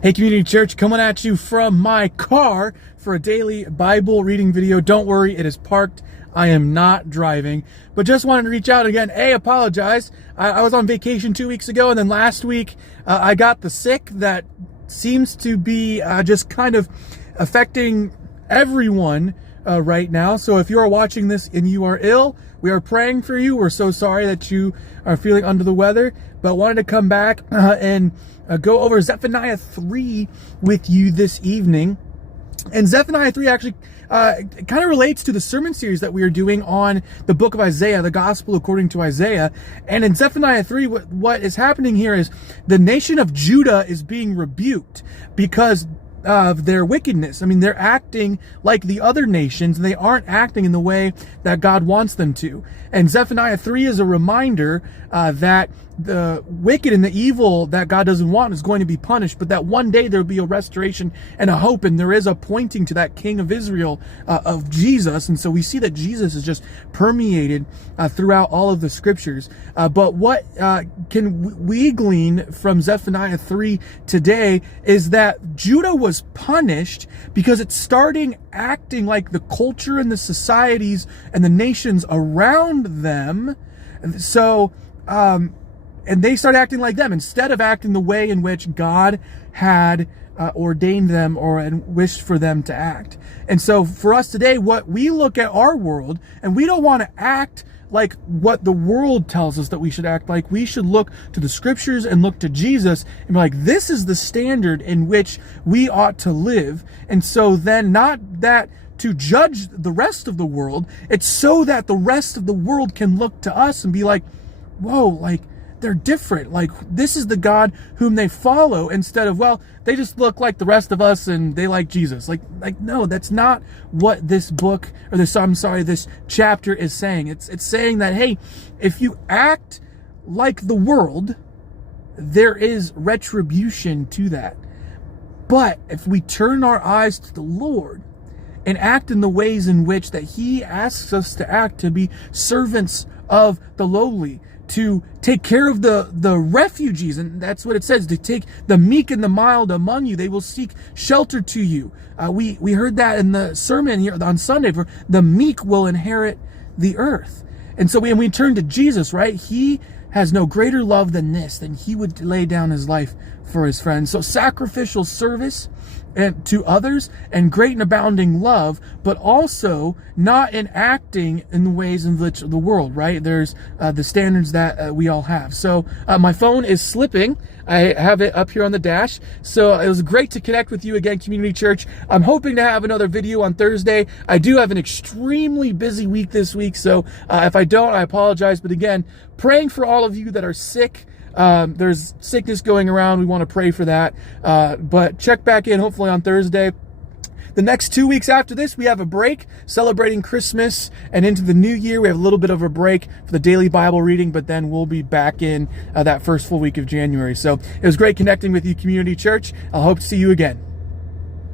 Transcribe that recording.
Hey Community Church, coming at you from my car for a daily Bible reading video. Don't worry, it is parked. I am not driving, but just wanted to reach out again. Apologize. I was on vacation 2 weeks ago, and then last week I got the sick that seems to be just kind of affecting everyone right now. So if you are watching this and you are ill, we are praying for you. We're so sorry that you are feeling under the weather, but wanted to come back and go over Zephaniah 3 with you this evening. And Zephaniah 3 actually kind of relates to the sermon series that we are doing on the book of Isaiah, the gospel according to Isaiah. And in Zephaniah 3, what is happening here is the nation of Judah is being rebuked because of their wickedness. I mean, they're acting like the other nations, and they aren't acting in the way that God wants them to. And Zephaniah 3 is a reminder that the wicked and the evil that God doesn't want is going to be punished, but that one day there will be a restoration and a hope, and there is a pointing to that King of Israel, of Jesus. And so we see that Jesus is just permeated throughout all of the scriptures. But what can we glean from Zephaniah 3 today is that Judah was punished because it's starting acting like the culture and the societies and the nations around them. And so, and they start acting like them instead of acting the way in which God had ordained them or wished for them to act. And so for us today, what we look at our world, and we don't want to act like what the world tells us that we should act like. We should look to the scriptures and look to Jesus and be like, this is the standard in which we ought to live. And so then, not that to judge the rest of the world, it's so that the rest of the world can look to us and be like, whoa, like, they're different. Like, this is the God whom they follow, instead of, well, they just look like the rest of us and they like Jesus. Like no, that's not what this book, or this chapter is saying. It's saying that, hey, if you act like the world, there is retribution to that. But if we turn our eyes to the Lord and act in the ways in which that He asks us to act, to be servants of the lowly, to take care of the refugees, and that's what it says, to take the meek and the mild among you. They will seek shelter to you. We heard that in the sermon here on Sunday, for the meek will inherit the earth. And so when we turn to Jesus, right, He has no greater love than this, than He would lay down His life for His friends. So sacrificial service and to others, and great and abounding love, but also not in acting in the ways in which the world, right? There's the standards that we all have. So my phone is slipping. I have it up here on the dash. So it was great to connect with you again, Community Church. I'm hoping to have another video on Thursday. I do have an extremely busy week this week, so if I don't, I apologize. But again, praying for all of you that are sick. There's sickness going around. We want to pray for that. But check back in hopefully on Thursday. The next 2 weeks after this, we have a break celebrating Christmas and into the new year. We have a little bit of a break for the daily Bible reading, but then we'll be back in that first full week of January. So it was great connecting with you, Community Church. I'll hope to see you again.